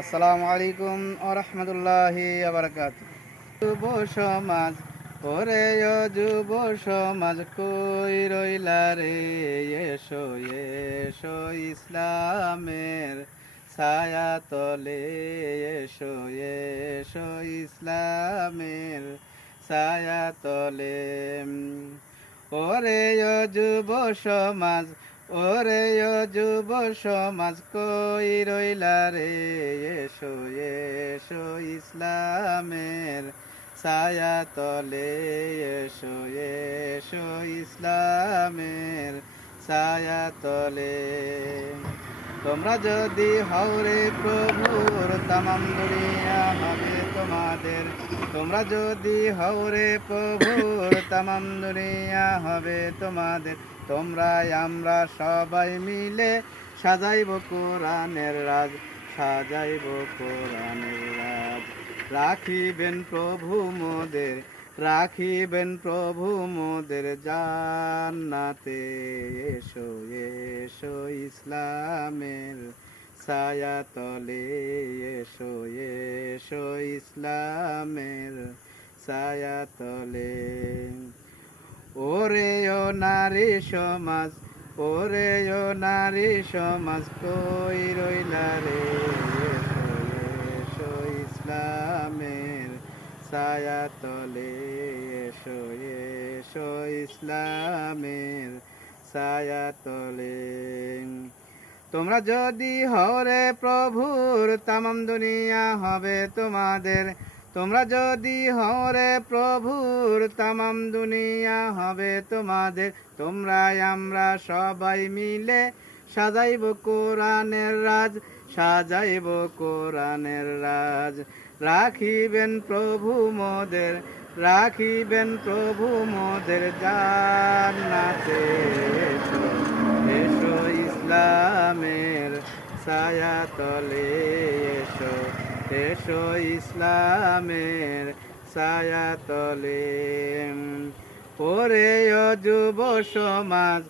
আসসালামু আলাইকুম ওয়া রাহমাতুল্লাহি ওয়া বারাকাতুহু। যুব সমাজ, ওরে ও যুব সমাজ, কই রইলা রে? এসো এসো ইসলামের ছায়া তলে, এসো এসো ইসলামের ছায়া তলে। ওরে ও যুব সমাজ, ওরে ও যুব সমাজ, কই রইলা রে? এসো এসো ইসলামের ছায়া তলে, এসো এসো ইসলামের ছায়া তলে। তোমরা যদি হওরে প্রভুর, তামাম দুনিয়া হবে তোমাদের। তোমরা যদি হওরে প্রভুর, তামাম দুনিয়া হবে তোমাদের। তোমরা আমরা সবাই মিলে সাজাইব কোরআনের রাজ, সাজাইব কোরআনের রাজ। রাখিবেন প্রভু মোদের, রাখিবেন প্রভু মোদের জান্নাতে। এসো এসো ইসলামের ছায়া তলে, এসো এসো ইসলামের ছায়া তলে। ওরে ও নারী সমাজ, ওরে ও নারী সমাজ, কই রইলা রে? এসো এসো ইসলামের ছায়া তলে, এসো এসো ইসলামের ছায়া তলে। তোমরা যদি হরে প্রভুর, তামাম দুনিয়া হবে তোমাদের। তোমরা যদি হরে প্রভুর, তামাম দুনিয়া হবে তোমাদের। তোমরা আমরা সবাই মিলে সাজাইব কোরআনের রাজ, সাজাইব কোরআনের রাজ। রাখিবেন প্রভু মোদের, রাখিবেন প্রভু মোদের জান্নাতে। এসো এসো ইসলামের ছায়া তলে, এসো এসো ইসলামের ছায়া তলে। ওরে ও যুব সমাজ,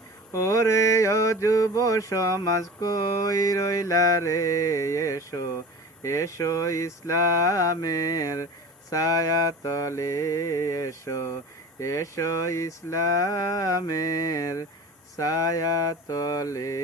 ওরে ও যুব সমাজ, কই রইলা রে? এসো এসো ইসলামের ছায়া তলে, এসো এসো ইসলামের ছায়া তলে।